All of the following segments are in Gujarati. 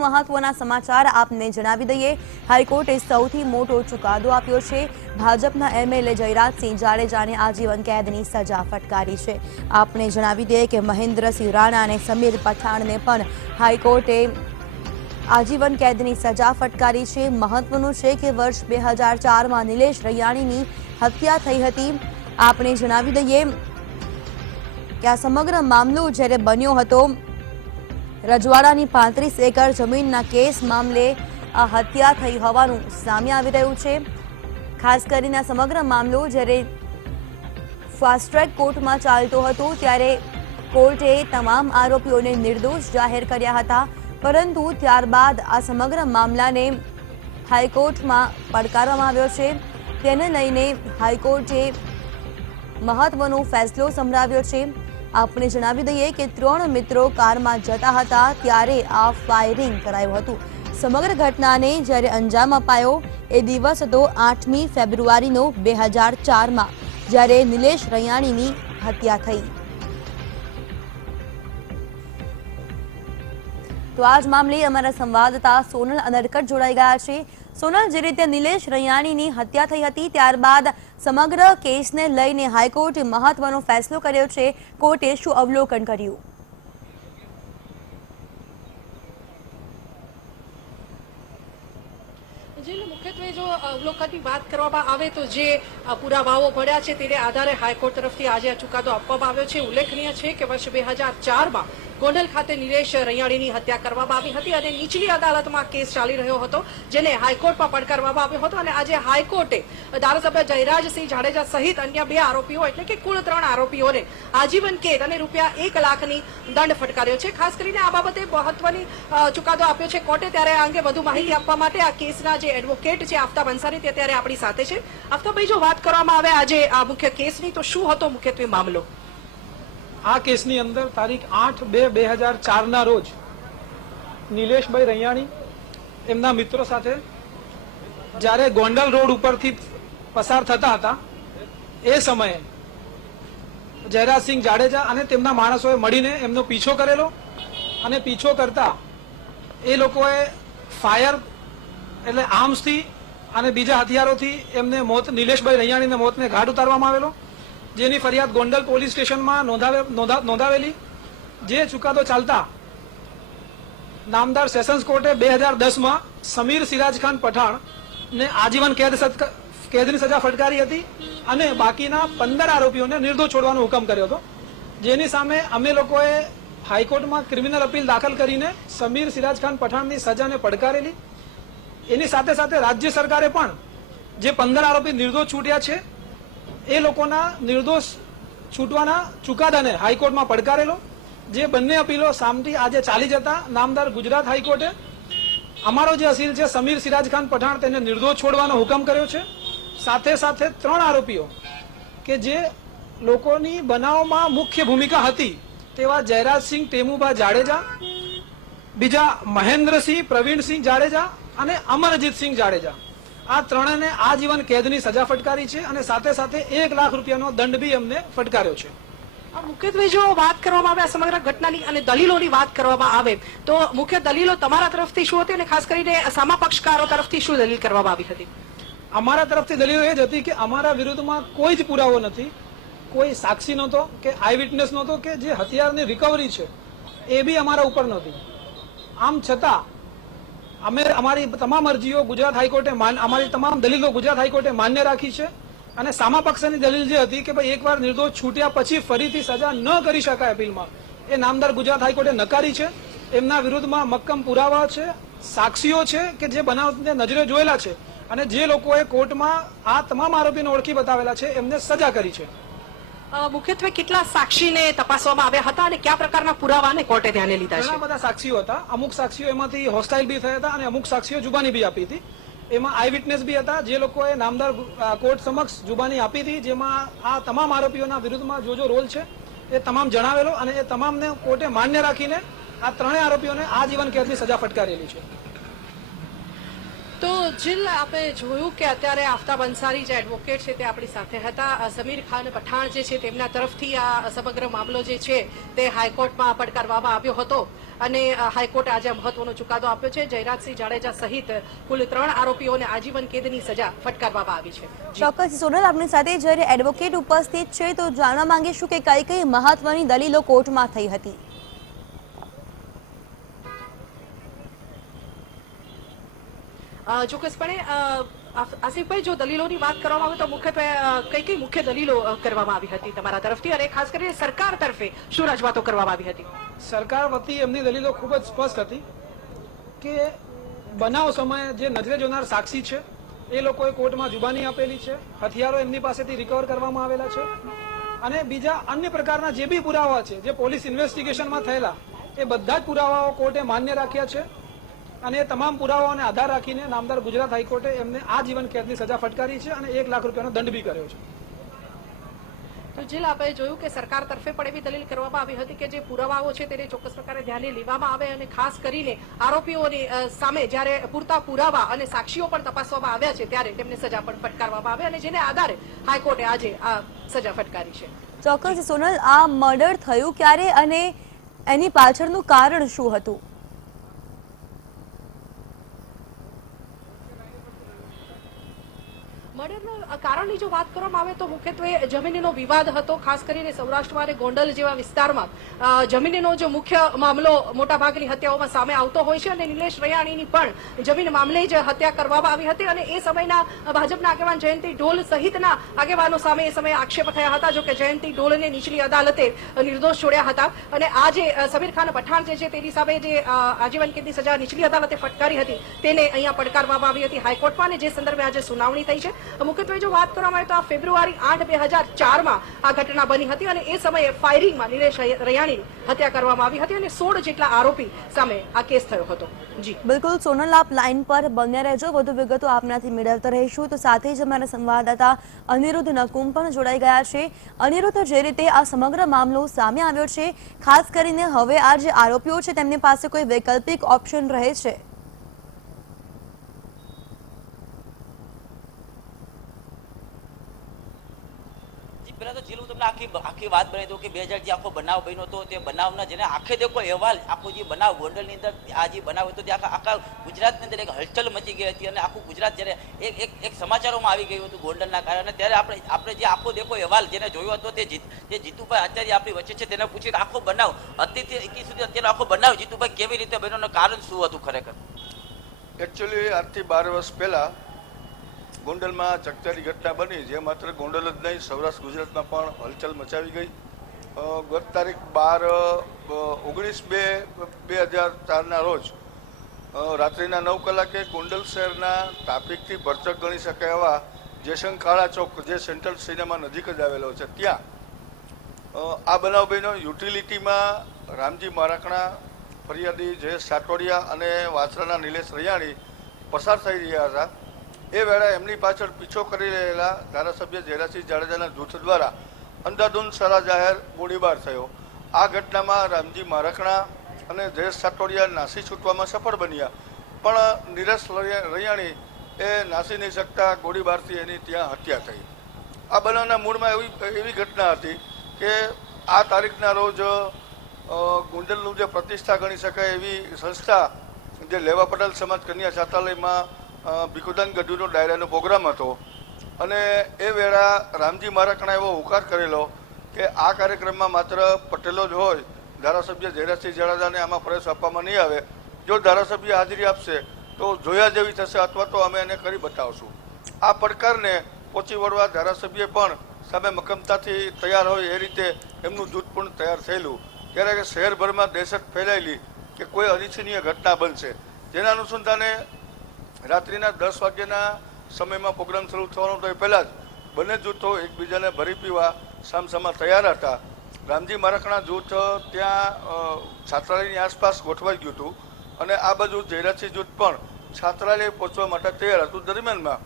મહત્વના સમાચાર આપને જણાવી દઈએ। હાઈકોર્ટે સૌથી મોટો ચુકાદો આપ્યો છે। ભાજપના એમએલએ જયરાજસિંહ જાડેજાને આજીવન કેદની સજા ફટકારી છે। આપને જણાવી દઈએ કે મહેન્દ્રસિંહ રાણા અને સમીર પઠાણને પણ હાઈકોર્ટે આજીવન કેદની સજા ફટકારી છે। મહત્વનું છે કે વર્ષ 2004માં નિલેશ રૈયાણીની હત્યા થઈ હતી। આપને જણાવી દઈએ કે આ સમગ્ર મામલો જ્યારે બન્યો હતો રજવાડાની 35 એકર જમીનના કેસ મામલે આ હત્યા થઈ હોવાનું સામે આવી રહ્યું છે। ખાસ કરીને આ સમગ્ર મામલો જ્યારે ફાસ્ટ ટ્રેક કોર્ટમાં ચાલતો હતો ત્યારે કોર્ટે તમામ આરોપીઓને નિર્દોષ જાહેર કર્યા હતા, પરંતુ ત્યારબાદ આ સમગ્ર મામલાને હાઈકોર્ટમાં પડકારવામાં આવ્યો છે। તેને લઈને હાઈકોર્ટે મહત્વનો ફેસલો સંભળાવ્યો છે। આપને જણાવી દઈએ કે 3 મિત્રો કારમાં જતા હતા ત્યારે આ ફાયરિંગ કરાયું હતું। સમગ્ર ઘટનાને જ્યારે અંજામ અપાયો એ દિવસ હતો 8મી ફેબ્રુઆરીનો 2004માં, જ્યારે નિલેશ રૈયાણીની હત્યા થઈ। તો આ જ મામલે અમારા સંવાદદાતા સોનલ અનરકટ જોડાઈ ગયા છે। સોનલ, જે રીતે નિલેશ રૈયાણીની હત્યા થઈ હતી ત્યારબાદ સમગ્ર કેસને લઈને હાઈકોર્ટે મહત્વનો ફેસલો કર્યો છે। કોર્ટે શું અવલોકન કર્યું? મુખ્યત્વે જો અવલોકનની વાત કરવામાં આવે તો જે પુરાવાઓ મળ્યા છે તેને આધારે હાઈકોર્ટ તરફથી આજે ચુકાદો આપવામાં આવ્યો છે। ઉલ્લેખનીય છે કે વર્ષ 2004માં ગોંડલ ખાતે નિલેશ રૈયાણીની હત્યા કરવામાં આવી હતી અને નીચલી અદાલતમાં કેસ ચાલી રહ્યો હતો, જેને હાઈકોર્ટમાં પડકારવામાં આવ્યો હતો અને આજે હાઈકોર્ટે ધારાસભ્ય જયરાજસિંહ જાડેજા સહિત અન્ય 2 આરોપીઓ એટલે કે કુલ 3 આરોપીઓને આજીવન કેદ અને રૂપિયા 1 લાખની દંડ ફટકાર્યો છે। ખાસ કરીને આ બાબતે મહત્વની ચુકાદો આપ્યો છે કોર્ટે, ત્યારે આ અંગે વધુ માહિતી આપવા માટે આ કેસના જે એડવોકેટ છે આફતાબ અંસારી તે અત્યારે આપણી સાથે છે। આફતાબભાઈ, જો વાત કરવામાં આવે આજે આ મુખ્ય કેસની તો શું હતો મુખ્યત્વે મામલો? આ કેસની અંદર તારીખ 8/2/2004ના રોજ નિલેશભાઈ રૈયાણી એમના મિત્રો સાથે જ્યારે ગોંડલ રોડ ઉપરથી પસાર થતા હતા એ સમયે જયરાજસિંહ જાડેજા અને તેમના માણસોએ મળીને એમનો પીછો કરેલો અને પીછો કરતા એ લોકોએ ફાયર એટલે આર્મ્સથી અને બીજા હથિયારોથી એમને નિલેશભાઈ રૈયાણીને મોતને ઘાટ ઉતારવામાં આવેલો, જેની ફરિયાદ ગોંડલ પોલીસ સ્ટેશનમાં નોંધાવેલી। જે ચુકાદો ચાલતા નામદાર સેશન્સ કોર્ટે 2010માં સમીર સિરાજખાન પઠાણ ને આજીવન કેદની સજા ફટકારી હતી અને બાકીના 15 આરોપીઓને નિર્દોષ છોડવાનો હુકમ કર્યો હતો, જેની સામે અમે લોકોએ હાઈકોર્ટમાં ક્રિમિનલ અપીલ દાખલ કરીને સમીર સિરાજખાન પઠાણની સજાને પડકારેલી। એની સાથે સાથે રાજ્ય સરકારે પણ જે 15 આરોપી નિર્દોષ છૂટ્યા છે એ લોકોના નિર્દોષ છૂટવાના ચુકાદાને હાઈકોર્ટમાં પડકારેલો। જે બંને અપીલો સામટી આજે ચાલી જતા નામદાર ગુજરાત હાઈકોર્ટે અમારો જે અસીલ છે સમીર સિરાજખાન પઠાણ તેને નિર્દોષ છોડવાનો હુકમ કર્યો છે। સાથે સાથે 3 આરોપીઓ કે જે લોકોની બનાવમાં મુખ્ય ભૂમિકા હતી તેવા જયરાજસિંહ ટેમુભા જાડેજા, બીજા મહેન્દ્રસિંહ પ્રવીણસિંહ જાડેજા અને અમરજીતસિંહ જાડેજા, આ 3ને આજીવન કેદની સજા ફટકારી છે અને સાથે સાથે 1 લાખ રૂપિયાનો દંડ બી એમને ફટકાર્યો છે। મુખ્યત્વે જો વાત કરવામાં આવે સમગ્ર ઘટનાની અને દલીલોની વાત કરવામાં આવે તો મુખ્ય દલીલો તમારા તરફથી શું હતી અને ખાસ કરીને સામા પક્ષકારો તરફથી શું દલીલ કરવામાં આવી હતી? અમારા તરફથી દલીલો એ જ હતી કે અમારા વિરુદ્ધમાં કોઈ જ પુરાવો નથી, કોઈ સાક્ષી નહોતો કે આઈ વિટનેસ નહોતો કે જે હથિયારની રિકવરી છે એ બી અમારા ઉપર નહોતી। આમ છતાં અમે અમારી તમામ અરજીઓ ગુજરાત હાઈકોર્ટે અમારી તમામ દલીલો ગુજરાત હાઈકોર્ટે માન્ય રાખી છે અને સામા પક્ષની દલીલ જે હતી કે ભાઈ એકવાર નિર્દોષ છૂટ્યા પછી ફરીથી સજા ન કરી શકાય અપીલમાં, એ નામદાર ગુજરાત હાઈકોર્ટે નકારી છે। એમના વિરુદ્ધમાં મક્કમ પુરાવા છે, સાક્ષીઓ છે કે જે બનાવને નજરે જોયેલા છે અને જે લોકોએ કોર્ટમાં આ તમામ આરોપીને ઓળખી બતાવેલા છે એમને સજા કરી છે। મુખ્યત્વે કેટલા સાક્ષીને તપાસવામાં આવ્યા હતા અને કયા પ્રકારના પુરાવાને કોર્ટે ધ્યાને લીધા છે? ઘણા બધા સાક્ષીઓ હતા, અમુક સાક્ષીઓ એમાંથી હોસ્ટાઇલ બી થયા હતા અને અમુક સાક્ષીઓ જુબાની બી આપી હતી। એમાં આઈ વિટનેસ બી હતા જે લોકોએ નામદાર કોર્ટ સમક્ષ જુબાની આપી હતી, જેમાં આ તમામ આરોપીઓના વિરુદ્ધમાં જો રોલ છે એ તમામ જણાવેલો અને એ તમામને કોર્ટે માન્ય રાખીને આ 3 આરોપીઓને આજીવન કેદની સજા ફટકારેલી છે। તો જીલ આપણે જોયું કે અત્યારે આફતાબ અંસારી જે એડવોકેટ છે તે આપણી સાથે હતા. સમીર ખાન પઠાણ જે છે તેમના તરફથી આ સમગ્ર મામલો જે છે તે હાઈકોર્ટમાં પડકારવામાં આવ્યો હતો અને હાઈકોર્ટે આજે મહત્વનો ચુકાદો આપ્યો છે. જયરાજસિંહ જાડેજા સહિત કુલ 3 આરોપીઓને આજીવન કેદની સજા ફટકારવામાં આવી છે. ચોક્કસ સોનલ, આપણી સાથે જ્યારે એડવોકેટ ઉપસ્થિત છે તો જાણવા માંગીશું કે કઈ કઈ મહત્વની દલીલો કોર્ટમાં થઈ હતી. ચોક્કસપણે આસિફભાઈ, જો દલીલોની વાત કરવામાં આવે તો મુખ્યત્વે કઈ મુખ્ય દલીલો કરવામાં આવી હતી તમારા તરફથી અને ખાસ કરીને સરકાર તરફે શું રજૂઆતો કરવામાં આવી હતી? સરકાર વતી એમની દલીલો ખૂબ જ સ્પષ્ટ હતી કે બનાવ સમયે જે નજરે જોનાર સાક્ષી છે એ લોકોએ કોર્ટમાં જુબાની આપેલી છે, હથિયારો એમની પાસેથી રિકવર કરવામાં આવેલા છે અને બીજા અન્ય પ્રકારના જે બી પુરાવા છે જે પોલીસ ઇન્વેસ્ટિગેશનમાં થયેલા એ બધા જ પુરાવાઓ કોર્ટે માન્ય રાખ્યા છે અને એ તમામ પુરાવાઓને આધાર રાખીને નામદાર ગુજરાત હાઈકોર્ટે એમને આજીવન કેદની સજા ફટકારી છે અને 1 લાખ રૂપિયાનો દંડ બી કર્યો છે. તો જીલ, આપણે જોયું કે સરકાર તરફે પણ એવી દલીલ કરવામાં આવી હતી કે જે પુરાવાઓ છે તેને ચોક્કસ પ્રકારે ધ્યાને લેવામાં આવે અને ખાસ કરીને આરોપીઓની સામે જ્યારે પૂરતા પુરાવા અને સાક્ષીઓ પણ તપાસવામાં આવ્યા છે ત્યારે તેમને સજા પણ ફટકારવામાં આવે અને જેને આધારે હાઈકોર્ટે આજે આ સજા ફટકારી છે. ચોક્કસ સોનલ, આ મર્ડર થયું ક્યારે અને એની પાછળનું કારણ શું હતું? મર્ડરના કારણની જો વાત કરવામાં આવે તો મુખ્યત્વે જમીનનો વિવાદ હતો. ખાસ કરીને સૌરાષ્ટ્રમાં અને ગોંડલ જેવા વિસ્તારમાં જમીનનો જો મુખ્ય મામલો મોટાભાગની હત્યાઓમાં સામે આવતો હોય છે અને નિલેશ રૈયાણીની પણ જમીન મામલે જ હત્યા કરવામાં આવી હતી અને એ સમયના ભાજપના આગેવાન જયંતિ ઢોલ સહિતના આગેવાનો સામે એ સમયે આક્ષેપ થયા હતા. જો કે જયંતિ ઢોલને નીચલી અદાલતે નિર્દોષ છોડ્યા હતા અને આજે સમીર ખાન પઠાણ જે છે તેની સામે જે આજીવન કેદની સજા નીચલી અદાલતે ફટકારી હતી તેને અહીંયા પડકારવામાં આવી હતી હાઈકોર્ટમાં અને જે સંદર્ભે આજે સુનાવણી થઈ છે. મુખ્યત્વે જો વાત કરવામાં આવે તો આ ફેબ્રુઆરી 8, 2004માં આ ઘટના બની હતી અને એ સમયે ફાયરિંગમાં નિલેશ રૈયાણીની હત્યા કરવામાં આવી હતી અને 16 જેટલા આરોપી સામે આ કેસ થયો હતો. જી બિલકુલ સોનલ, આપ લાઈન પર બન્યા રહેજો, વધુ વિગતો આપનાથી મેળવતા રહીશું. તો સાથે જ અમારા સંવાદદાતા અનિરુદ્ધ નકુમ પણ જોડાઈ ગયા છે. અનિરુદ્ધ, જે રીતે આ સમગ્ર મામલો સામે આવ્યો છે, ખાસ કરીને હવે આ જે આરોપીઓ છે તેમની પાસે કોઈ વૈકલ્પિક ઓપ્શન રહે છે? પહેલા તો જીલ હું તમને આખી વાત બનાવી દઉં કે 2000 જે આખો બનાવ બન્યો હતો તે બનાવના જેને આખે દેખો અહેવાલ આખો જે બનાવ ગોંડલની અંદર આ જે બનાવ હતો તે આખા ગુજરાતની અંદર એક હલચલ મચી ગઈ હતી અને આખું ગુજરાત જ્યારે એક સમાચારોમાં આવી ગયું હતું ગોંડલના કારણે ત્યારે આપણે જે આખો દેખો અહેવાલ જેને જોયો હતો તે જીતુભાઈ આચાર્ય આપણી વચ્ચે છે તેને પૂછ્યું કે આખો બનાવ અત્યારથી સુધી અત્યારે આખો બનાવ જીતુભાઈ કેવી રીતે બન્યો કારણ શું હતું ખરેખર? એકચ્યુઅલી આજથી 12 વર્ષ પહેલાં ગોંડલમાં ચકચારી ઘટના બની જે માત્ર ગોંડલ જ નહીં સૌરાષ્ટ્ર ગુજરાતમાં પણ હલચલ મચાવી ગઈ. ગત તારીખ 12/19/2004ના રોજ રાત્રિના 9 કલાકે ગોંડલ શહેરના ટ્રાફિકથી ભરચક ગણી શકાય એવા જયશંકાળા ચોક જે સેન્ટ્રલ સિનેમા નજીક જ આવેલો છે ત્યાં આ બનાવ બન્યો. યુટિલિટીમાં રામજી મારાકણા, ફરિયાદી જયેશ સાટોડિયા અને વાછરાના નિલેશ રૈયાણી પસાર થઈ રહ્યા હતા. એ વેળા એમની પાછળ પીછો કરી રહેલા ધારાસભ્ય જયરાજસિંહ જાડેજાના જૂથ દ્વારા અંધાધૂંધ સરા જાહેર ગોળીબાર થયો. આ ઘટનામાં રામજી મારકણા અને જયેશ સાટોડિયા નાસી છૂટવામાં સફળ બન્યા પણ નિલેશ રૈયાણી એ નાસી નહીં શકતા ગોળીબારથી એની ત્યાં હત્યા થઈ. આ બનાવના મૂળમાં એવી ઘટના હતી કે આ તારીખના રોજ ગોંડલનું જે પ્રતિષ્ઠા ગણી શકાય એવી સંસ્થા જે લેવા પટેલ સમાજ કન્યા છાત્રાલયમાં ભીખુદાન ગઢવીનો ડાયરાનો પ્રોગ્રામ હતો અને એ વેળા રામજી મારકણા એવો હુંકાર કરેલો કે આ કાર્યક્રમમાં માત્ર પટેલો જ હોય, ધારાસભ્ય જયરાજસિંહ જાડેજાને આમાં પ્રવેશ આપવામાં નહીં આવે. જો ધારાસભ્ય હાજરી આપશે તો જોયા જેવી થશે અથવા તો અમે એને કરી બતાવશું. આ પડકારને પહોંચી વળવા ધારાસભ્ય પણ સામે મક્કમતાથી તૈયાર હોય એ રીતે એમનું જૂથ પણ તૈયાર થયેલું. ત્યારે શહેરભરમાં દહેશત ફેલાયેલી કે કોઈ અનિચ્છનીય ઘટના બનશે, જેના અનુસંધાને રાત્રિના 10 વાગ્યાના સમયમાં પ્રોગ્રામ શરૂ થવાનો તો એ પહેલાં જ બંને જૂથો એકબીજાને ભરી પીવા સામસામા તૈયાર હતા. રામજી મારકણા જૂથ ત્યાં છાત્રાલયની આસપાસ ગોઠવાઈ ગયું હતું અને આ બાજુ જયરાજસિંહ જૂથ પણ છાત્રાલય પહોંચવા માટે તૈયાર હતું. દરમિયાનમાં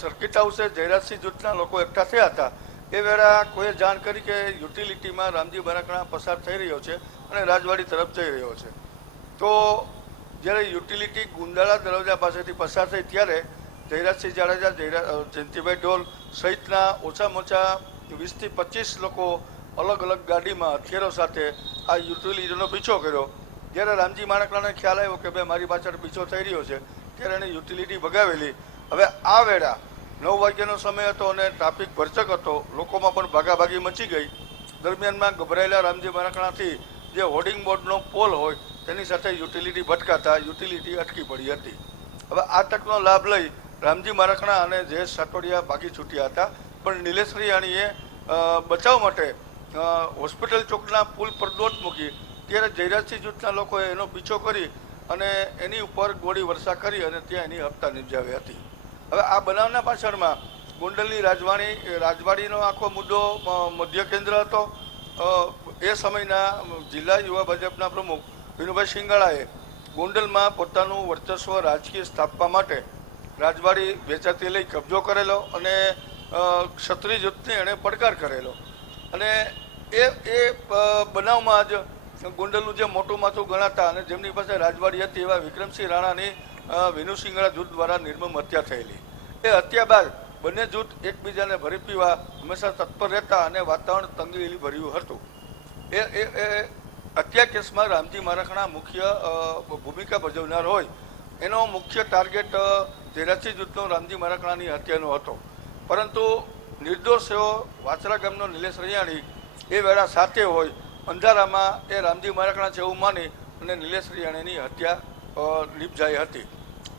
સર્કિટ હાઉસે જયરાજસિંહ જૂથના લોકો એકઠા થયા હતા. એ વેળા કોઈએ જાણ કરી કે યુટિલિટીમાં રામજી મારકણા પસાર થઈ રહ્યો છે અને રાજવાડી તરફ જઈ રહ્યો છે. તો જ્યારે યુટિલિટી ગુંદાળા દરવાજા પાસેથી પસાર થઈ ત્યારે જયરાજસિંહ જાડેજા, જયંતિભાઈ ઢોલ સહિતના ઓછામાં ઓછા 20 થી 25 લોકો અલગ અલગ ગાડીમાં હથિયારો સાથે આ યુટિલિટીનો પીછો કર્યો. જ્યારે રામજી માણકલાને ખ્યાલ આવ્યો કે ભાઈ મારી પાછળ પીછો થઈ રહ્યો છે ત્યારે એને યુટિલિટી ભગાવેલી. હવે આ વેળા 9 વાગ્યાનો સમય હતો અને ટ્રાફિક ભરચક હતો, લોકોમાં પણ ભાગાભાગી મચી ગઈ. દરમિયાનમાં ગભરાયેલા રામજી માણકલાથી જે હોર્ડિંગ બોર્ડનો પોલ હોય તેની સાથે યુટિલિટી ભટકાતા યુટિલિટી અટકી પડી હતી. હવે આ તકનો લાભ લઈ રામજી મારકણા અને જયેશ સાટોડિયા ભાગી છૂટ્યા હતા, પણ નિલેશ રિયાણીએ બચાવ માટે હોસ્પિટલ ચોકના પુલ પર દોટ મૂકી. ત્યારે જયરાજસિંહ જૂથના લોકોએ એનો પીછો કરી અને એની ઉપર ગોળી વર્ષા કરી અને ત્યાં એની હત્યા નિપજાવી હતી. હવે આ બનાવના પાછળમાં ગોંડલની રાજવાડીનો આખો મુદ્દો મધ્ય કેન્દ્ર હતો. એ સમયના જિલ્લા યુવા ભાજપના પ્રમુખ વિનુભાઈ શિંગાળાએ ગોંડલમાં પોતાનું વર્ચસ્વ રાજકીય સ્થાપવા માટે રાજવાડી વેચાતી લઈ કબજો કરેલો અને ક્ષત્રિય જૂથને એણે પડકાર કરેલો. અને એ બનાવમાં જ ગોંડલનું જે મોટું માથું ગણાતા અને જેમની પાસે રાજવાડી હતી એવા વિક્રમસિંહ રાણાની વિનુ શિંગાળા જૂથ દ્વારા નિર્મમ હત્યા થયેલી. એ હત્યા બાદ બંને જૂથ એકબીજાને ભરી પીવા હંમેશા તત્પર રહેતા અને વાતાવરણ તંગદિલી ભર્યું હતું. એ હત્યા કેસમાં રામજી મારકણા મુખ્ય ભૂમિકા ભજવનાર હોય. એનો મુખ્ય ટાર્ગેટ જયરાજસિંહ જૂથનો રામજી મારકણાની હત્યાનો હતો, પરંતુ નિર્દોષ એવો વાછરા ગામનો નિલેશ રિયાણી એ વેળા સાથે હોય અંધારામાં એ રામજી મારકણા છે એવું માની અને નિલેશ રિયાણીની હત્યા નિપજાઈ હતી.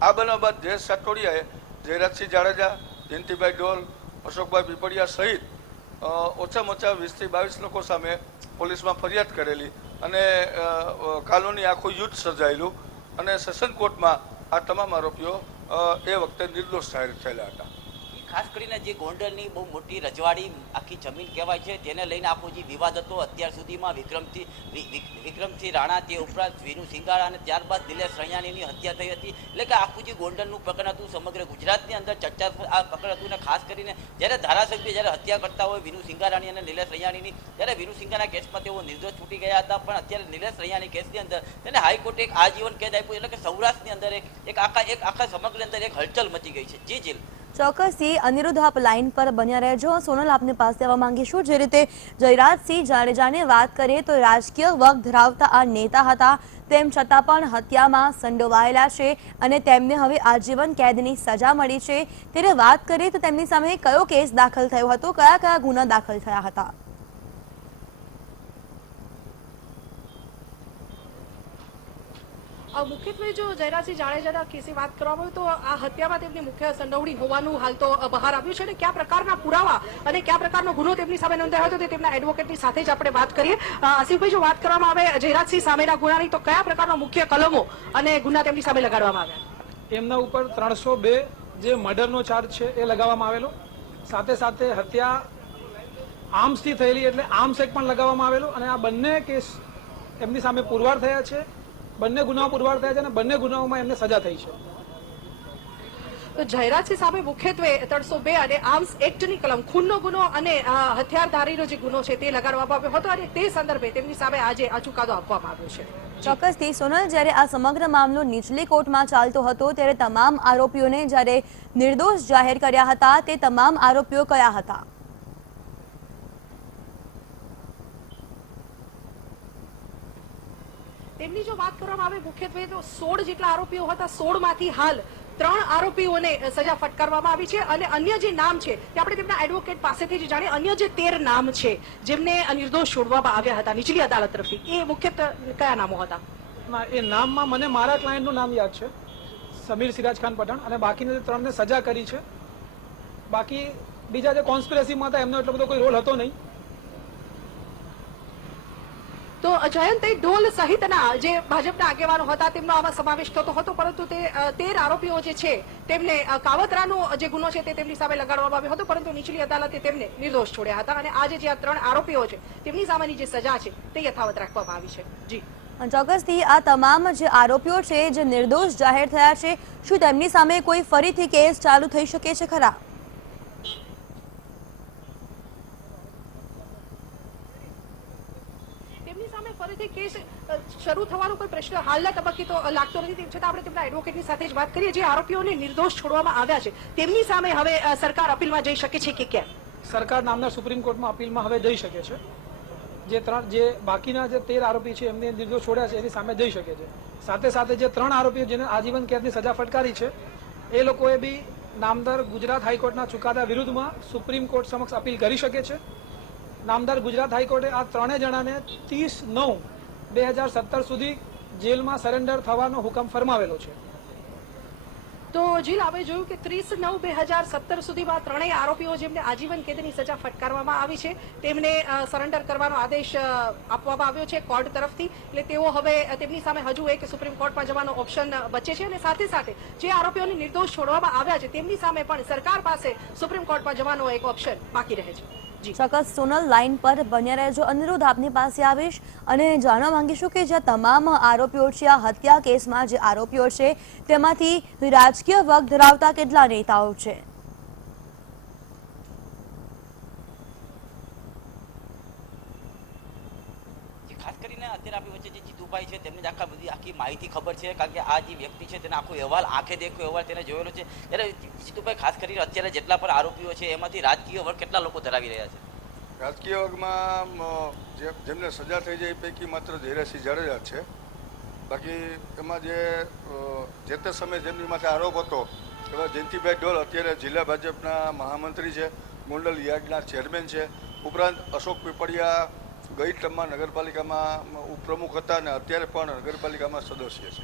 આ બનાવ બાદ જયેશ સાટોડિયાએ જયરાજસિંહ જાડેજા, જયંતિભાઈ ઢોલ, અશોકભાઈ પીપળિયા સહિત ઓછામાં ઓછા 20 થી 22 લોકો સામે પોલીસમાં ફરિયાદ કરેલી અને કાનૂની આખું યુદ્ધ સર્જાયેલું અને સેશન કોર્ટમાં આ તમામ આરોપીઓ એ વખતે નિર્દોષ જાહેર થયેલા હતા. ખાસ કરીને જે ગોંડલની બહુ મોટી રજવાડી આખી જમીન કહેવાય છે તેને લઈને આખો જે વિવાદ હતો અત્યાર સુધીમાં વિક્રમસિંહ રાણા, તે ઉપરાંત વિનુ શિંગાળા અને ત્યારબાદ નિલેશ રૈયાણીની હત્યા થઈ હતી. એટલે કે આખું જે ગોંડલનું પ્રકરણ હતું સમગ્ર ગુજરાતની અંદર ચર્ચા આ પ્રકરણ હતું. અને ખાસ કરીને જ્યારે ધારાસભ્ય જ્યારે હત્યા કરતા હોય વિનુ શિંગારાની અને નિલેશ રૈયાણીની, ત્યારે વિનુ શિંગારા કેસમાં તેઓ નિર્દોષ છૂટી ગયા હતા, પણ અત્યારે નિલેશ રૈયાણી કેસની અંદર તેને હાઈકોર્ટે એક આજીવન કેદ આપ્યું. એટલે કે સૌરાષ્ટ્રની અંદર એક આખા સમગ્ર અંદર એક હલચલ મચી ગઈ છે. જી જીલ ચોક્કસથી અનિરુદ્ધ આપ લાઈન પર બન્યા રહેજો. સોનલ, આપને પાસે આવવા માંગીશું. જે રીતે જયરાજસિંહ જાડેજાને વાત કરીએ તો રાજકીય વગ ધરાવતા આ નેતા હતા, તેમ છતાં પણ હત્યામાં સંડોવાયેલા છે અને તેમને હવે આજીવન કેદની સજા મળી છે. ત્યારે વાત કરીએ તો તેમની સામે કયો કેસ દાખલ થયો હતો, કયા કયા ગુના દાખલ થયા હતા? મુખ્યત્વે જો જયરાજસિંહ જાડેજાના કેસની વાત કરવામાં આવે તો આ હત્યામાં તેમની મુખ્ય સંડોવણી હોવાનું હાલ તો બહાર આવ્યું છે. અને કયા પ્રકારના પુરાવા અને કયા પ્રકારનો ગુનો તેમની સામે નોંધાયો હતો તે તેમના એડવોકેટની સાથે જ આપણે વાત કરીએ. આસિફભાઈ, જો વાત કરવામાં આવે જયરાજસિંહ સામેના ગુનાની, તો કયા પ્રકારના મુખ્ય કલમો અને ગુના તેમની સામે લગાડવામાં આવ્યા? એમના ઉપર 302 જે મર્ડરનો ચાર્જ છે એ લગાવવામાં આવેલો. સાથે સાથે હત્યા આર્મ્સથી થયેલી એટલે આર્મ્સ એક્ટ પણ લગાવવામાં આવેલો. અને આ બંને કેસ એમની સામે પુરવાર થયા છે. બંને ગુનાઓ પુરવાર થયા છે અને બંને ગુનાઓમાં એમને સજા થઈ છે. તો જયરાજસિંહ સામે મુખ્યત્વે 302 અને આર્મ્સ એક્ટની કલમ, ખૂનનો ગુનો અને હથિયારધારીનો જે ગુનો છે તે લગાડવામાં આવ્યો હતો અને તે સંદર્ભે તેમની સામે આજે આ ચુકાદો આપવામાં આવ્યો છે. ચોક્કસથી સોનલ, જ્યારે આ સમગ્ર મામલો નીચલી કોર્ટમાં ચાલતો હતો ત્યારે તમામ આરોપીઓને જ્યારે નિર્દોષ જાહેર કર્યા હતા, તે તમામ આરોપીઓ કયા હતા? તેમની જો વાત કરવામાં આવે મુખ્યત્વે તો 16 જેટલા આરોપીઓ હતા. 16 માંથી હાલ 3 આરોપીઓને સજા ફટકારવામાં આવી છે અને અન્ય જે નામ છે તે આપણે તેમના એડવોકેટ પાસેથી જ જાણીએ. અન્ય જે 13 નામ છે જેમને નિર્દોષ છોડવામાં આવ્યા હતા નીચલી અદાલત તરફથી, એ મુખ્યત્વે કયા નામો હતા? એ નામમાં મને મારા ક્લાયન્ટનું નામ યાદ છે, સમીર સિરાજ ખાન પઠાણ, અને બાકીના 3ને સજા કરી છે. બાકી બીજા જે કોન્સ્પિરસીમાં હતા એમનો એટલો બધો કોઈ રોલ હતો નહીં. તો જયંતભાઈ ઢોલ સહિતના જે ભાજપના આગેવાનો હતા તેમનો આમાં સમાવેશ થતો હતો, પરંતુ તે 13 આરોપીઓ જે છે તેમને કાવતરાનો જે ગુનો છે તે તેમની સામે લગાડવામાં આવ્યો હતો, પરંતુ નીચલી અદાલતે તેમને નિર્દોષ છોડ્યા હતા અને આજે જે આ 3 આરોપીઓ છે તેમની સામેની જે સજા છે તે યથાવત રાખવામાં આવી છે. જી ચોક્કસથી આ તમામ જે આરોપીઓ છે જે નિર્દોષ જાહેર થયા છે, શું તેમની સામે કોઈ ફરીથી કેસ ચાલુ થઈ શકે છે ખરા? તેમની સામે ફરીથી બાબતે કેસ શરૂ થવાનો કોઈ પ્રશ્ન હાલના તબક્કે તો લાગતો નથી. તેમ છતાં આપણે તેમના એડવોકેટની સાથે જ વાત કરીએ. જે આરોપીઓને નિર્દોષ છોડવામાં આવ્યા છે તેમની સામે હવે સરકાર અપીલમાં જઈ શકે છે કે કેમ? સરકાર નામના સુપ્રીમ કોર્ટમાં અપીલમાં હવે જઈ શકે છે. જે બાકીના જે 13 આરોપી છે એમને નિર્દોષ છોડ્યા છે એની સામે જઈ શકે છે. સાથે સાથે જે 3 આરોપીઓ જેને આજીવન કેદની સજા ફટકારી છે એ લોકોએ બી નામદાર ગુજરાત હાઈકોર્ટના ચુકાદા વિરુદ્ધમાં સુપ્રીમ કોર્ટ સમક્ષ અપીલ કરી શકે છે. નામદાર ગુજરાત હાઈકોર્ટે આ 3 જણાને 30/9/2017 સુધી જેલમાં સરેન્ડર થવાનો હુકમ ફરમાવેલો છે. તો જીલ આપણે જોયું કે 30/9/2017 સુધીમાં ત્રણેય આરોપીઓ જેમને આજીવન કેદની સજા ફટકારવામાં આવી છે તેમને સરેન્ડર કરવાનો આદેશ આપવામાં આવ્યો છે કોર્ટ તરફથી. એટલે તેઓ હવે તેમની સામે હજુ એક સુપ્રીમ કોર્ટમાં જવાનો ઓપ્શન બચે છે અને સાથે સાથે જે આરોપીઓને નિર્દોષ છોડવામાં આવ્યા છે તેમની સામે પણ સરકાર પાસે સુપ્રીમ કોર્ટમાં જવાનો એક ઓપ્શન બાકી રહે છે. ચોક્કસ સોનલ, લાઈન પર બન્યા રહેજો. અનિરુદ્ધ, આપની પાસે આવીશ અને જાણવા માંગીશું કે જે તમામ આરોપીઓ છે આ હત્યા કેસમાં જે આરોપીઓ છે તેમાંથી રાજકીય વગ ધરાવતા કેટલા નેતાઓ છે? ખાસ કરીને અત્યારે આપણી વચ્ચે જે જીતુભાઈ છે તેમને આખી માહિતી ખબર છે, કારણ કે આ જે વ્યક્તિ છે તેને આખો અહેવાલ આંખે દેખ્યો અહેવાલ તેને જોયેલો છે. ત્યારે જીતુભાઈ, ખાસ કરીને અત્યારે જેટલા પણ આરોપીઓ છે એમાંથી રાજકીય વર્ગ કેટલા લોકો ધરાવી રહ્યા છે? રાજકીય વર્ગમાં જેમને સજા થઈ જાય એ પૈકી માત્ર જયરાજસિંહ જાડેજા છે. બાકી એમાં જે તે સમયે જેમની માથે આરોપ હતો એવા જયંતિભાઈ ડોલ અત્યારે જિલ્લા ભાજપના મહામંત્રી છે, ગોંડલ યાર્ડના ચેરમેન છે. ઉપરાંત અશોક પીપળિયા ગઈ ટર્મમાં નગરપાલિકામાં ઉપપ્રમુખ હતા અને અત્યારે પણ નગરપાલિકામાં સદસ્ય છે.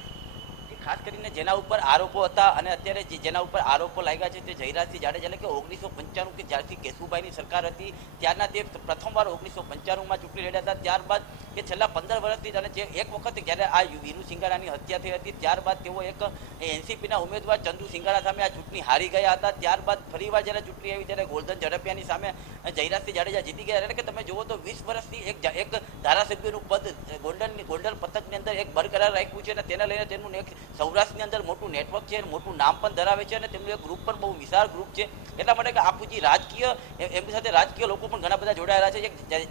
ખાસ કરીને જેના ઉપર આરોપો હતા અને અત્યારે જેના ઉપર આરોપો લાગ્યા છે તે જયરાજસિંહ જાડેજા, એટલે કે 1995 કે જ્યારથી કેશુભાઈની સરકાર હતી ત્યારના તે પ્રથમવાર 1995માં ચૂંટણી લડ્યા હતા. ત્યારબાદ કે છેલ્લા 15 વર્ષથી અને જે એક વખત જ્યારે આ વીરુ સિંગાડાની હત્યા થઈ હતી ત્યારબાદ તેઓ એક એનસીપીના ઉમેદવાર ચંદુ સિંગાડા સામે આ ચૂંટણી હારી ગયા હતા. ત્યારબાદ ફરીવાર જ્યારે ચૂંટણી આવી ત્યારે ગોરધન ઝડપિયાની સામે જયરાજસિંહ જાડેજા જીતી ગયા. એટલે કે તમે જુઓ તો 20 વર્ષથી એક ધારાસભ્યનું પદ ગોંડલ પથકની અંદર એક બરકરાર રાખ્યું છે અને તેને લઈને તેનું એક સૌરાષ્ટ્રની અંદર મોટું નેટવર્ક છે, મોટું નામ પણ ધરાવે છે અને તેમનું એક ગ્રુપ પણ બહુ વિશાળ ગ્રુપ છે. એટલા માટે કે આખું જે રાજકીય એમની સાથે રાજકીય લોકો પણ ઘણા બધા જોડાયેલા છે.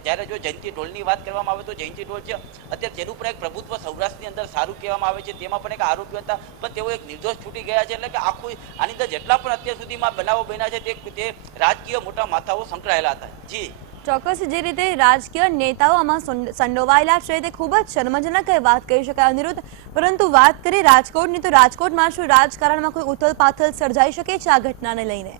જ્યારે જો જયંતિ ઢોલની વાત કરવામાં આવે તો જયંતિ ઢોલ છે અત્યારે તેનું પણ એક પ્રભુત્વ સૌરાષ્ટ્રની અંદર સારું કહેવામાં આવે છે. તેમાં પણ એક આરોપી હતા પણ તેઓ એક નિર્દોષ છૂટી ગયા છે. એટલે કે આખું આની અંદર જેટલા પણ અત્યાર સુધીમાં બનાવો બન્યા છે તે રાજકીય મોટા માથાઓ સંકળાયેલા હતા. જી ચોક્કસ, જે રીતે રાજકીય નેતાઓ આમાં સંડોવાયેલા છે તે ખૂબ જ શર્મજનક વાત કહી શકાય અનિરુદ્ધ. પરંતુ વાત કરીએ રાજકોટની, તો રાજકોટમાં શું રાજકારણમાં કોઈ ઉથલ પાથલ સર્જાઈ શકે છે આ ઘટનાને લઈને?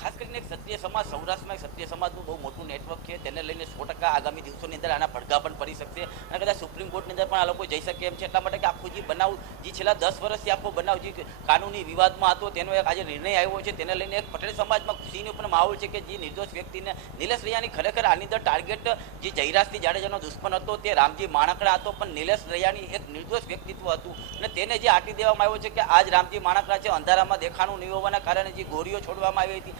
ખાસ કરીને એક ક્ષત્રિય સમાજ, સૌરાષ્ટ્રમાં એક ક્ષત્રિય સમાજનું બહુ મોટું નેટવર્ક છે. તેને લઈને 100% આગામી દિવસોની અંદર આના પડઘા પણ પડી શકશે અને કદાચ સુપ્રીમ કોર્ટની અંદર પણ આ લોકો જઈ શકે એમ છે. એટલા માટે કે આખું જે બનાવ જે છેલ્લા 10 વર્ષથી આખો બનાવ જે કાનૂની વિવાદમાં હતો તેનો એક આજે નિર્ણય આવ્યો છે. તેને લઈને એક પટેલ સમાજમાં ખુશીનો પણ માહોલ છે કે જે નિર્દોષ વ્યક્તિને નિલેશ રૈયાની ખરેખર આની અંદર ટાર્ગેટ જે જયરાજસિંહ જાડેજાનો દુશ્મન હતો તે રામજી માણકડા હતો, પણ નિલેશ રૈયાની એક નિર્દોષ વ્યક્તિત્વ હતું અને તેને જે આટી દેવામાં આવ્યો છે કે આજ રામજી માણકડા છે અંધારામાં દેખાણું નહીં હોવાના કારણે જે ગોળીઓ છોડવામાં આવી હતી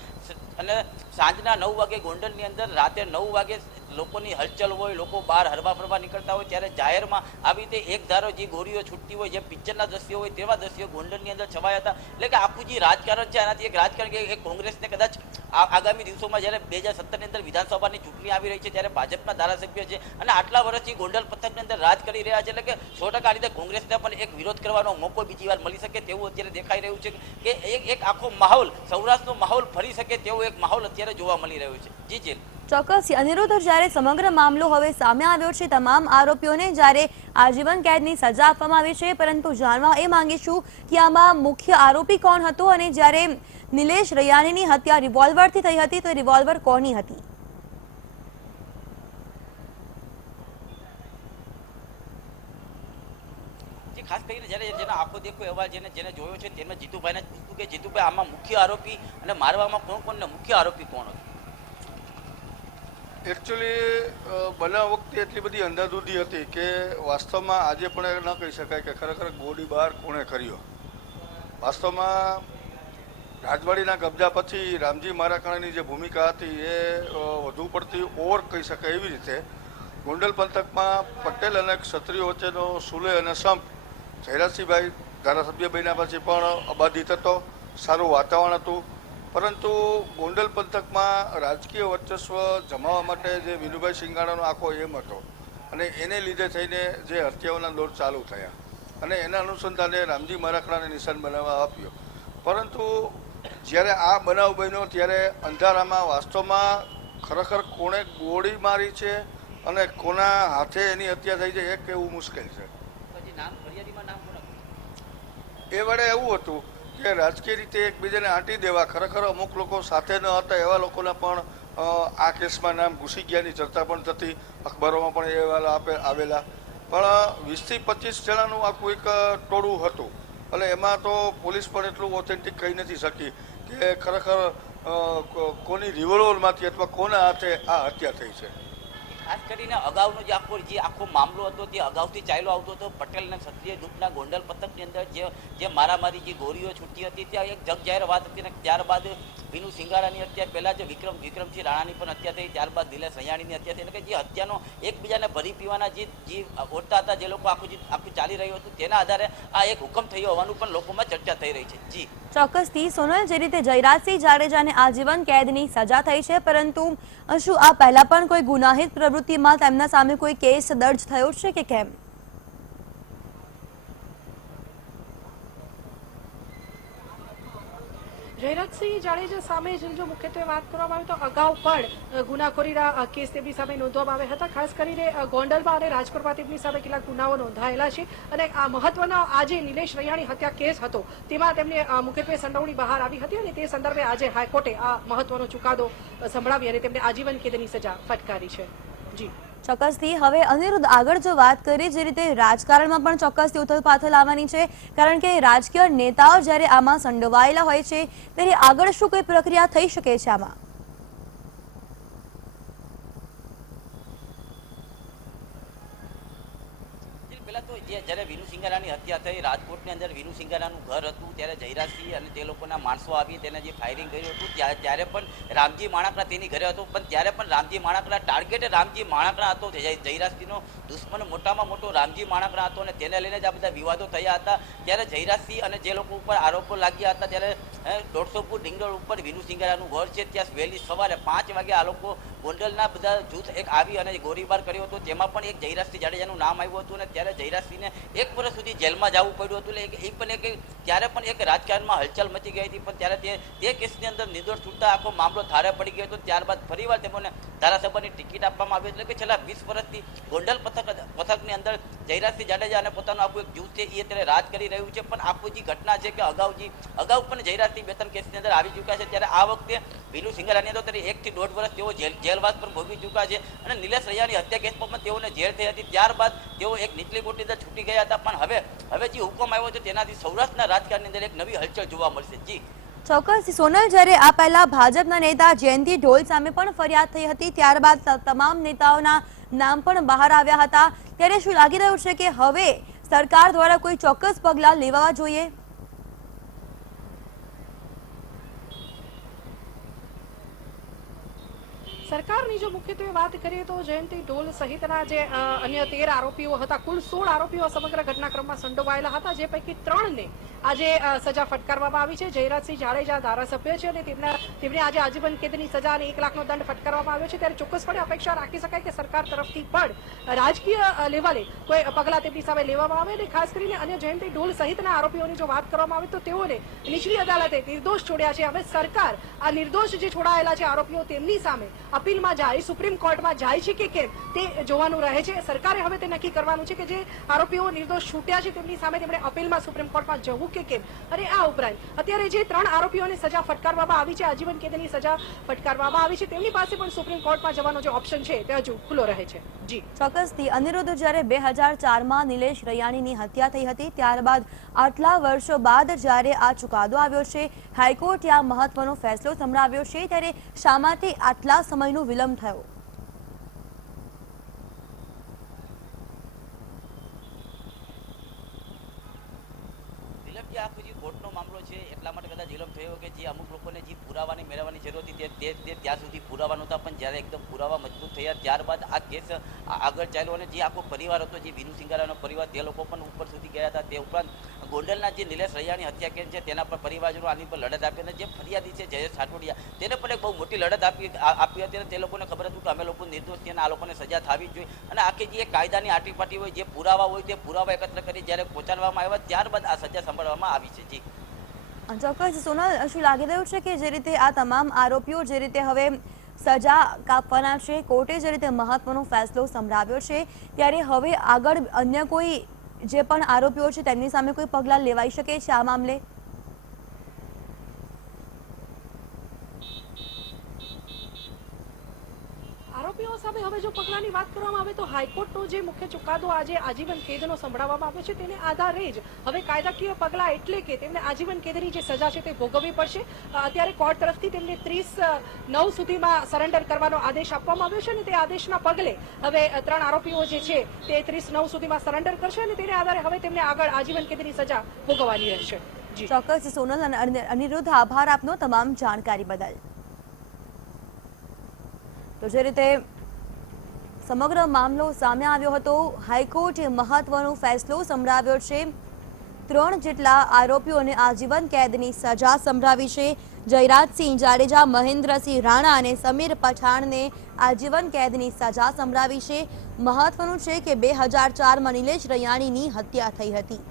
અને સાંજના 9 વાગે ગોંડલની અંદર રાતે 9 વાગે લોકોની હલચલ હોય, લોકો બહાર હરવા ફરવા નીકળતા હોય ત્યારે જાહેરમાં આવી રીતે એક ધારો જે ગોળીઓ છૂટતી હોય, જે પિક્ચરના દ્રશ્યો હોય તેવા દ્રશ્યો ગોંડલની અંદર છવાયા હતા. એટલે કે આખું જે રાજકારણ છે આનાથી એક રાજકારણ કે એક કોંગ્રેસને કદાચ આગામી દિવસોમાં જ્યારે 2017ની અંદર વિધાનસભાની ચૂંટણી આવી રહી છે ત્યારે ભાજપના ધારાસભ્ય છે અને આટલા વર્ષથી ગોંડલ પથકની અંદર રાજ કરી રહ્યા છે. એટલે કે 100% આ રીતે કોંગ્રેસને પણ એક વિરોધ કરવાનો મોકો બીજી વાર મળી શકે તેવું અત્યારે દેખાઈ રહ્યું છે કે એક આખો માહોલ, સૌરાષ્ટ્રનો માહોલ ફરી શકે તેવો એક માહોલ અત્યારે જોવા મળી રહ્યો છે. જી જી ચોક્કસ અનિરુદ્ધ, જ્યારે સમગ્ર મામલો હવે સામે આવ્યો છે, તમામ આરોપીઓને જ્યારે આજીવન કેદની સજા આપવામાં આવી છે, પરંતુ જાણવા એ માંગીશું કે આમાં મુખ્ય આરોપી કોણ હતો અને જ્યારે નિલેશ રૈયાણીની હત્યા રિવોલ્વરથી થઈ હતી તો રિવોલ્વર કોની હતી? ખાસ કરીને જ્યારે જેનો આખો દેખો અહેવાલ જેને જોયો છે તેને જીતુભાઈને પૂછ્યું કે જીતુભાઈ આમાં મુખ્ય આરોપી અને મારવામાં કોણ કોણ ને મુખ્ય આરોપી કોણ હતું? એકચ્યુઅલી બનાવ વખતે એટલી બધી અંધાધૂંધી હતી કે વાસ્તવમાં આજે પણ ન કહી શકાય કે ખરેખર ગોળીબાર કોણે કર્યો. વાસ્તવમાં રાજવાડીના કબજા પછી રામજી મારાકાણાની જે ભૂમિકા હતી એ વધુ પડતી ઓવર કહી શકાય એવી રીતે ગોંડલ પંથકમાં પટેલ અને ક્ષત્રિયો વચ્ચેનો સુલે અને સંપ જયરાજસિંહભાઈ ધારાસભ્ય બન્યા પછી પણ અબાધિત હતો. સારું વાતાવરણ હતું. પરંતુ ગોંડલ પંથકમાં રાજકીય વર્ચસ્વ જમાવવા માટે જે વિનુભાઈ શિંગાણાનો આખો એમ હતો અને એને લીધે થઈને જે હત્યાઓના દોર ચાલુ થયા અને એના અનુસંધાને રામજી મારાખડાને નિશાન બનાવવા આપ્યો. પરંતુ જ્યારે આ બનાવ બન્યો ત્યારે અંધારામાં વાસ્તવમાં ખરેખર કોણે ગોળી મારી છે અને કોના હાથે એની હત્યા થઈ છે એ કહેવું મુશ્કેલ છે. પછી નામ ફરિયાદીમાં નામ કોણ? એ વડે એવું હતું કે રાજકીય રીતે એકબીજાને આંટી દેવા, ખરેખર અમુક લોકો સાથે ન હતા એવા લોકોના પણ આ કેસમાં નામ ઘૂસી ગયાની ચર્ચા પણ થતી, અખબારોમાં પણ એ અહેવાલ આવેલા. પણ 20 થી 25 જણાનું આખું એક ટોળું હતું એટલે એમાં તો પોલીસ પણ એટલું ઓથેન્ટિક કહી નથી શકી કે ખરેખર કોની રિવોલ્વરમાંથી અથવા કોના હાથે આ હત્યા થઈ છે. ખાસ કરીને અગાઉનો જે આખો મામલો હતો તે અગાઉથી ચાલ્યો આવતો હતો. પટેલ અને ક્ષત્રિય ગ્રુપના ગોંડલ પંથકની અંદર જે મારામારી જે ગોળીઓ છૂટી હતી ત્યાં એક જગજાહેર વાત હતી અને ત્યારબાદ વિનુ સિંગારાની હત્યા, પહેલા જે વિક્રમસિંહ રાણાની પણ હત્યા થઈ, ત્યારબાદ નિલેશ રૈયાણીની હત્યા થઈ. એટલે કે જે હત્યાનો એકબીજાને ભરી પીવાના જે ઓળતા હતા, જે લોકો આખું ચાલી રહ્યું હતું તેના આધારે આ એક હુકમ થયો હોવાનું પણ લોકોમાં ચર્ચા થઈ રહી છે. જી ચોક્કસથી સોનલ, જે રીતે જયરાજસિંહ જાડેજાને આજીવન કેદની સજા થઈ છે, પરંતુ શું આ પહેલા પણ કોઈ ગુનાહિત પ્રવૃત્તિમાં તેમના સામે કોઈ કેસ દર્જ થયો છે કે કેમ? જયરાજસિંહ જાડેજા સામે જો મુખ્યત્વે વાત કરવામાં આવે તો અગાઉ પણ ગુનાખોરીના કેસ તેમની સામે નોંધવામાં આવ્યા હતા. ખાસ કરીને ગોંડલમાં અને રાજકોટમાં તેમની સામે કેટલાક ગુનાઓ નોંધાયેલા છે અને આ મહત્વનો આજે નિલેશ રૈયાણી હત્યા કેસ હતો તેમાં તેમને મુખ્યત્વે સંડોવણી બહાર આવી હતી અને તે સંદર્ભે આજે હાઈકોર્ટે આ મહત્વનો ચુકાદો સંભળાવી અને તેમને આજીવન કેદની સજા ફટકારી છે. જી ચોક્કસથી. હવે અનિરુદ્ધ, આગળ જો વાત કરીએ, જે રીતે રાજકારણમાં પણ ચોક્કસથી ઉથલપાથલ આવવાની છે, કારણ કે રાજકીય નેતાઓ જ્યારે આમાં સંડોવાયેલા હોય છે ત્યારે આગળ શું કોઈ પ્રક્રિયા થઈ શકે છે આમાં? પહેલા તો જ્યારે વિનુ સિંગારાની હત્યા થઈ, રાજકોટની અંદર વિનુ સિંગારાનું ઘર હતું, ત્યારે જયરાજસિંહ અને તે લોકોના માણસો આવી તેને જે ફાયરિંગ કર્યું હતું ત્યારે પણ રામજી માણાકડા તેની ઘરે હતો. પણ ત્યારે પણ રામજી માણાકડા ટાર્ગેટ રામજી માણાકડા હતો. જયરાજસિંહનો દુશ્મન મોટામાં મોટો રામજી માણાકડા હતો અને તેને લઈને જ આ બધા વિવાદો થયા હતા. ત્યારે જયરાજસિંહ અને જે લોકો ઉપર આરોપો લાગ્યા હતા ત્યારે 150 ફૂટ ડીંગોળ ઉપર વિનુ સિંગારાનું ઘર છે, ત્યાં વહેલી સવારે 5 વાગે આ લોકો ગોંડલના બધા જૂથ એક આવી અને ગોળીબાર કર્યો હતો. તેમાં પણ એક જયરાજસિંહ જાડેજાનું નામ આવ્યું હતું અને ત્યારે જયરાજસિંહને 1 વર્ષ સુધી જેલમાં જવું પડ્યું હતું. એટલે એ પણ ત્યારે પણ એક રાજકારણમાં હલચલ મચી ગઈ હતી. પણ ત્યારે તે કેસની અંદર નિર્દોષ છૂટતા આખો મામલો ધારે પડી ગયો હતો. ત્યારબાદ ફરીવાર તેમને ધારાસભાની ટિકિટ આપવામાં આવી. એટલે કે છેલ્લા 20 વર્ષથી ગોંડલ પથકની અંદર જયરાજસિંહ જાડેજા અને પોતાનું આખું એક જૂથ છે એ અત્યારે રાજ કરી રહ્યું છે. પણ આખું જે ઘટના છે કે અગાઉ પણ જયરાજસિંહ 2-3 કેસની અંદર આવી ચૂક્યા છે. ત્યારે આ વખતે વિનુ સિંગારાની અંદર 1 થી 1.5 વર્ષ તેઓ જેલવાસ પર ભોગવી ચૂક્યા છે અને નિલેશ રૈયાની હત્યા કેસમાં પણ તેઓને જેલ થઈ હતી. ત્યારબાદ તેઓ એક નીચલી કોર્ટની અંદર છૂટી ગયા હતા. પણ હવે જે હુકમ આવ્યો છે તેનાથી સૌરાષ્ટ્રના રાજકારણની અંદર એક નવી હલચલ જોવા મળશે. જી ચોક્કસ. સોનલ, જ્યારે આ પહેલા ભાજપના નેતા જયંતિ ઢોલ સામે પણ ફરિયાદ થઈ હતી, ત્યારબાદ તમામ નેતાઓના નામ પણ બહાર આવ્યા હતા, ત્યારે શું લાગી રહ્યું છે કે હવે સરકાર દ્વારા કોઈ ચોક્કસ પગલાં લેવા જોઈએ? સરકારની જો મુખ્યત્વે વાત કરીએ તો જયંતિ ઢોલ સહિતના જે અન્ય 13 આરોપીઓ હતા, કુલ 16 આરોપીઓ સમગ્ર ઘટનાક્રમમાં સંડોવાયેલા હતા, જે પૈકી 3ને આજે સજા ફટકારવામાં આવી છે. જયરાજસિંહ જાડેજા ધારાસભ્ય છે અને તેમને આજે આજીવન કેદની સજા અને 1 લાખનો દંડ ફટકારવામાં આવ્યો છે. ત્યારે ચોક્કસપણે અપેક્ષા રાખી શકાય કે સરકાર તરફથી પણ રાજકીય લેવલે કોઈ પગલાં તેમની સામે લેવામાં આવે. અને ખાસ કરીને અન્ય જયંતિ ઢોલ સહિતના આરોપીઓની જો વાત કરવામાં આવે તો તેઓને નીચલી અદાલતે નિર્દોષ છોડ્યા છે. હવે સરકાર આ નિર્દોષ જે છોડાયેલા છે આરોપીઓ તેમની સામે અપીલમાં જાય, સુપ્રીમ કોર્ટમાં જાય છે કે કેમ તે જોવાનું રહે છે. સરકારે હવે તે નક્કી કરવાનું છે કે જે આરોપીઓ નિર્દોષ છૂટ્યા છે તેમની સામે તેમણે અપીલમાં સુપ્રીમ કોર્ટમાં જવું કે કેમ. અને આ ઉપરાંત અત્યારે જે 3 આરોપીઓને સજા ફટકારવામાં આવી છે, આજીવન કેદની સજા ફટકારવામાં આવી છે, તેમની પાસે પણ સુપ્રીમ કોર્ટમાં જવાનો જે ઓપ્શન છે તે હજુ ખુલ્લો રહે છે. જી ચોક્કસથી. અનિરુદ્ધ, જ્યારે 2004માં નિલેશ રૈયાણીની હત્યા થઈ હતી, ત્યારબાદ આટલા વર્ષો બાદ જ્યારે આ ચુકાદો આવ્યો છે, હાઈકોર્ટે આ મહત્વનો ફેસલો સંભળાવ્યો છે, ત્યારે શા માટે આટલા સમયનો વિલંબ થયો? નીલમ, જે આખો જે કોર્ટનો મામલો છે એટલા માટે કદાચ વિલંબ થયો કે જે અમુક લોકોને જે પુરાવાની મેળવવાની જરૂર હતી તે ત્યાં સુધી પુરાવા નહોતા, પણ જ્યારે એકદમ પુરાવા મજબૂત થયા ત્યારબાદ આ કેસ આગળ ચાલ્યો અને જે આખો પરિવાર હતો, જે વિનુ સિંગારાનો પરિવાર, તે લોકો પણ ઉપર સુધી ગયા હતા. તે ઉપરાંત ગોંડલના જે નિલેશ રૈયાણી હત્યા કેસ છે તેના પર પરિવારજનો આની પર લડત આપી અને જે ફરિયાદી છે જયેશ સાટોડિયા, તેને પણ એક બહુ મોટી લડત આપી હતી અને તે લોકોને ખબર હતું કે અમે લોકો નિર્દોષ છીએ અને આ લોકોને સજા થવી જ જોઈએ. અને આખી જે કાયદાની આટીપાટી હોય, જે પુરાવા હોય તે પુરાવા એકત્ર કરી જ્યારે પહોંચાડવામાં આવ્યા ત્યારબાદ આ સજા સંભાળવામાં આવી છે. જી ચોક્કસ સોનલ, શું લાગી રહ્યું છે કે જે રીતે આ તમામ આરોપીઓ જે રીતે હવે સજા કાપવાના છે, કોર્ટે જે રીતે મહત્વનો ફેસલો સંભળાવ્યો છે, ત્યારે હવે આગળ અન્ય કોઈ જે પણ આરોપીઓ છે તેમની સામે કોઈ પગલાં લેવાઈ શકે છે આ મામલે? આરોપીઓ સામે હવે જો પગલાંની વાત કરવામાં આવે તો હાઈકોર્ટનો જે મુખ્ય ચુકાદો આજે આજીવન કેદનો સંભળાવવામાં આવ્યો છે તેને આધારે જ હવે કાયદાકીય પગલાં એટલે કે તેમને આજીવન કેદની જે સજા છે તે ભોગવવી પડશે. અત્યારે કોર્ટ તરફથી તેમને 30/9 સુધીમાં સરેન્ડર કરવાનો આદેશ આપવામાં આવ્યો છે અને તે આદેશના પગલે હવે 3 આરોપીઓ જે છે તે 30/9 સુધીમાં સરેન્ડર કરશે અને તેને આધારે હવે તેમને આગળ આજીવન કેદની સજા ભોગવવાની રહેશે. ચોક્કસ સોનલ અને અનિરુદ્ધ, આભાર આપનો તમામ જાણકારી બદલ. તો જે રીતે સમગ્ર મામલો સામે આવ્યો હતો, હાઈકોર્ટે મહત્વનો ફેસલો સંભળાવ્યો છે. 3 જેટલા આરોપીઓને આજીવન કેદની સજા સંભળાવી છે. જયરાજસિંહ જાડેજા, મહેન્દ્રસિંહ રાણા અને સમીર પઠાણને આજીવન કેદની સજા સંભળાવી છે. મહત્વનું છે કે 2004માં નિલેશ રૈયાણીની હત્યા થઈ હતી.